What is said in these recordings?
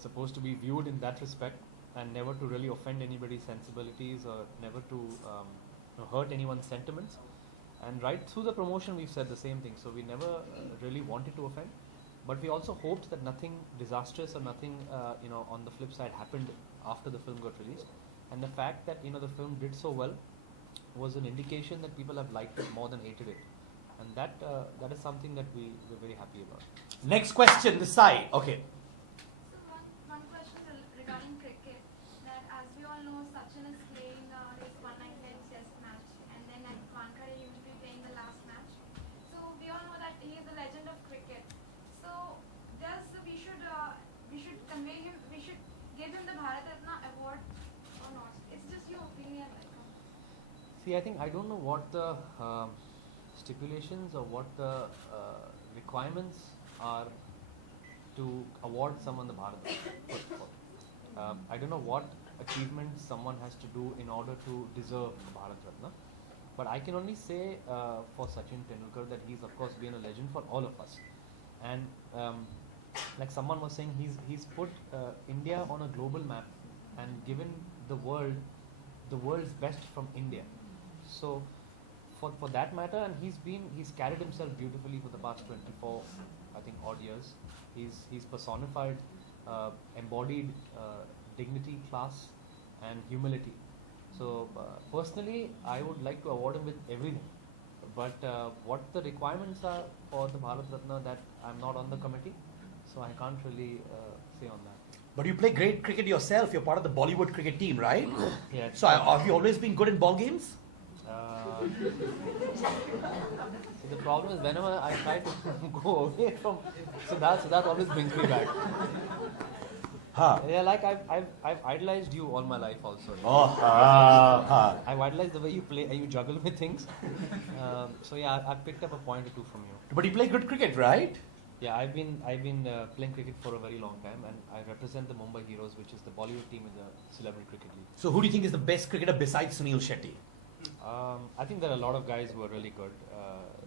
supposed to be viewed in that respect, and never to really offend anybody's sensibilities or never to hurt anyone's sentiments. And right through the promotion, we've said the same thing. So we never really wanted to offend, but we also hoped that nothing disastrous or nothing, on the flip side happened after the film got released. And the fact that the film did so well was an indication that people have liked it more than hated it, and that is something that we're very happy about. Next question, this side. Okay. So one question regarding cricket, that as we all know, Sachin is playing his 199th Test match, and then at Wankhede he will be playing the last match. So we all know that he is the legend of cricket. So we should convey him, we should give him the Bharat Ratna award or not? It's just your opinion. See, I think I don't know what the stipulations or what the requirements are to award someone the Bharat Ratna, first of all. I don't know what achievements someone has to do in order to deserve the Bharat Ratna. But I can only say for Sachin Tendulkar that he's of course been a legend for all of us. And like someone was saying, he's put India on a global map and given the world's best from India. So for that matter, and he's carried himself beautifully for the past 24, I think, odd years. He's personified, embodied dignity, class, and humility. So personally, I would like to award him with everything. But what the requirements are for the Bharat Ratna, that I'm not on the committee, so I can't really say on that. But you play great cricket yourself. You're part of the Bollywood cricket team, right? Yeah. So have you always been good in ball games? So the problem is whenever I try to go away from Siddharth always brings me back. Huh. Yeah, like I've idolized you all my life also. I've idolized the way you play and you juggle with things. So yeah, I've picked up a point or two from you. But you play good cricket, right? Yeah, I've been playing cricket for a very long time, and I represent the Mumbai Heroes, which is the Bollywood team in the Celebrity Cricket League. So who do you think is the best cricketer besides Sunil Shetty? I think there are a lot of guys who are really good.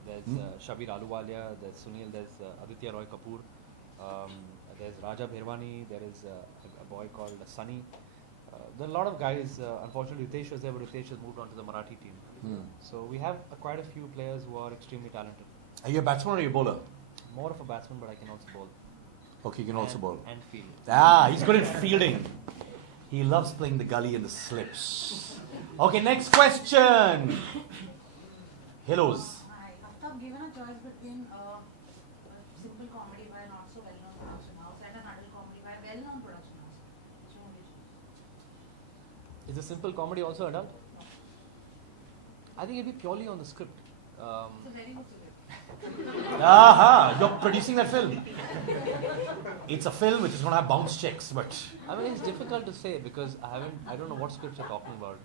There's Shabir Aluwalia, there's Sunil, there's Aditya Roy Kapoor, there's Raja Bherwani, there is a boy called Sunny. There are a lot of guys. Unfortunately, Ritesh was there, but Ritesh has moved on to the Marathi team. So we have quite a few players who are extremely talented. Are you a batsman or are you a bowler? More of a batsman, but I can also bowl. Okay, you can also bowl. And field. He's good at fielding. He loves playing the gully and the slips. Okay, next question. Hellos. After given a choice between a simple comedy by a not so well-known production house and an adult comedy by a well-known production house, which one would you choose? Is a simple comedy also adult? I think it'd be purely on the script. It's a very good script. You're producing that film. It's a film which is going to have bounce checks, but I mean, it's difficult to say because I don't know what scripts you're talking about.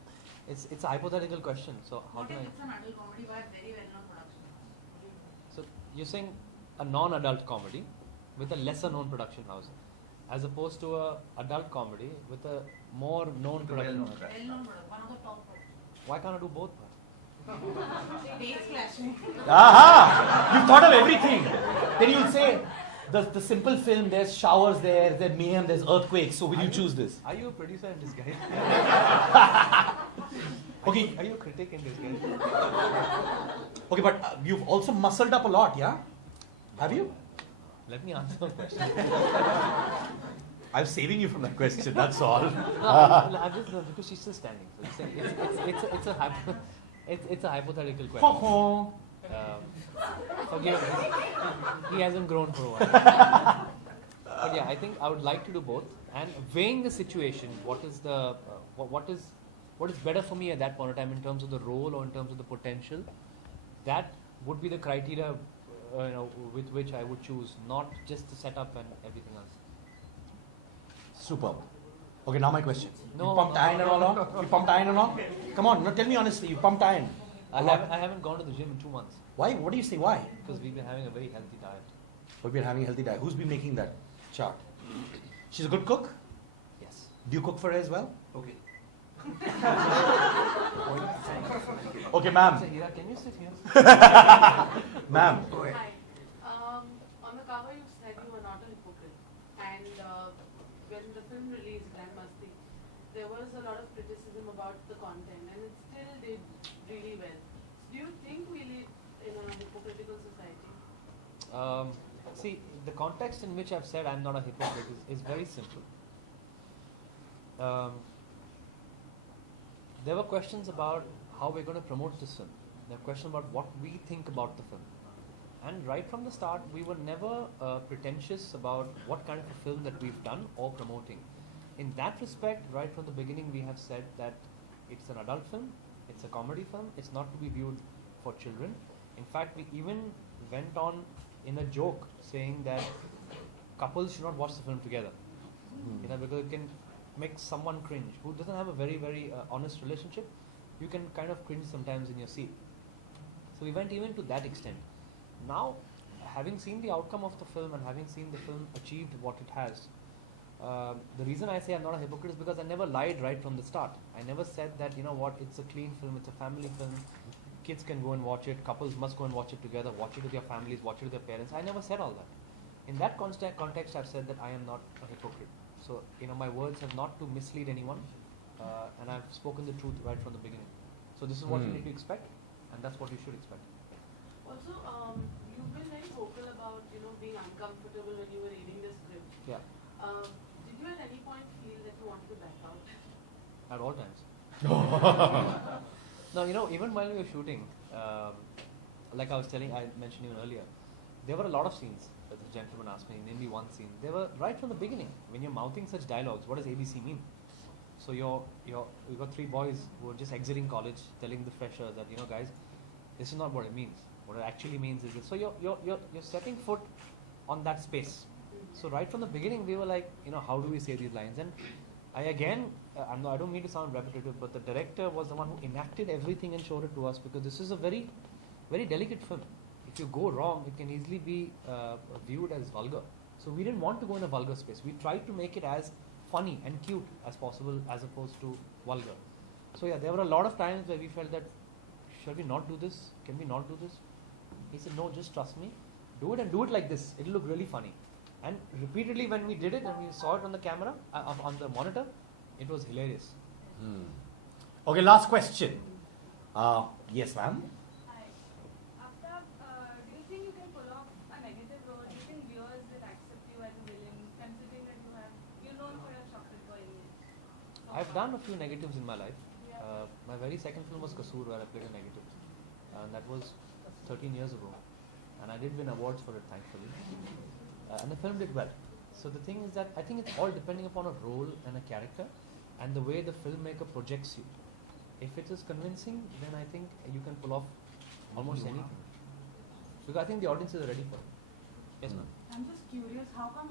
It's a hypothetical question. So how What can if I? it's an adult comedy by a very well-known production house? So you're saying a non-adult comedy with a lesser-known production house, as opposed to a adult comedy with a more known production house. Well-known production, one of the top productions. Why can't I do both? Dates clashing. you've thought of everything. Then you'll say the simple film, there's showers there's mayhem, there's earthquakes. So will you choose this? Are you a producer in disguise? Okay. Are you a critic in disguise? Okay, but you've also muscled up a lot, yeah? Have you? Let me answer the question. I'm saving you from that question, that's all. No, I'm just because she's still standing. So it's a hypothetical question. Forgive me. He hasn't grown for a while. But yeah, I think I would like to do both. And weighing the situation, what is better for me at that point of time in terms of the role or in terms of the potential, that would be the criteria with which I would choose, not just the setup and everything else. Superb. Okay, now my question. No, you pumped iron and all on? You pumped iron and all? Come on, no, tell me honestly, you pumped iron. I haven't gone to the gym in 2 months. Why? What do you say? Why? Because we've been having a very healthy diet. We've been having a healthy diet. Who's been making that chart? She's a good cook? Yes. Do you cook for her as well? Okay. Okay, ma'am. Hira, can you sit here? Ma'am. Hi. On the cover you said you were not a hypocrite, and when when the film released, Grand Masti, there was a lot of criticism about the content, and it still did really well. Do you think we live in a hypocritical society? See, the context in which I've said I'm not a hypocrite is very simple. There were questions about how we're going to promote this film. There were questions about what we think about the film. And right from the start, we were never pretentious about what kind of a film that we've done or promoting. In that respect, right from the beginning, we have said that it's an adult film, it's a comedy film, it's not to be viewed for children. In fact, we even went on in a joke saying that couples should not watch the film together. You know, because it can make someone cringe who doesn't have a very honest relationship. You can kind of cringe sometimes in your seat. So we went even to that extent. Now, having seen the outcome of the film and having seen the film achieved what it has, the reason I say I'm not a hypocrite is because I never lied right from the start. I never said that, you know what, it's a clean film, it's a family film, kids can go and watch it, couples must go and watch it together, watch it with their families, watch it with their parents. I never said all that. In that context, I've said that I am not a hypocrite. So, you know, my words have not to mislead anyone, and I've spoken the truth right from the beginning. So this is what you need to expect, and that's what you should expect. Also, you've been very vocal about, you know, being uncomfortable when you were reading the script. Yeah. Did you at any point feel that you wanted to back out? At all times. No, you know, even while we were shooting, like I mentioned even earlier, there were a lot of scenes that the gentleman asked me, name me one scene. They were right from the beginning. When you're mouthing such dialogues, what does ABC mean? So you've got three boys who are just exiting college telling the freshers that, you know, guys, this is not what it means. What it actually means is this. So you're setting foot on that space. So right from the beginning, we were like, you know, how do we say these lines? And I don't mean to sound repetitive, but the director was the one who enacted everything and showed it to us, because this is a very, very delicate film. If you go wrong, it can easily be viewed as vulgar. So we didn't want to go in a vulgar space. We tried to make it as funny and cute as possible, as opposed to vulgar. So yeah, there were a lot of times where we felt that, shall we not do this? Can we not do this? He said, no, just trust me. Do it, and do it like this. It'll look really funny. And repeatedly when we did it and we saw it on the camera, on the monitor, it was hilarious. Okay, last question. Yes, ma'am. Hi. After, do you think you can pull off a negative role? Do you think viewers will accept you as a villain, considering that you're known for your chocolate boy image? I've done a few negatives in my life. My very second film was Kasoor, where I played a negative. And that was 13 years ago. And I did win awards for it, thankfully. And the film did well. So the thing is that I think it's all depending upon a role and a character and the way the filmmaker projects you. If it is convincing, then I think you can pull off almost anything. Because I think the audiences are ready for it. Yes, ma'am. I'm just curious, how come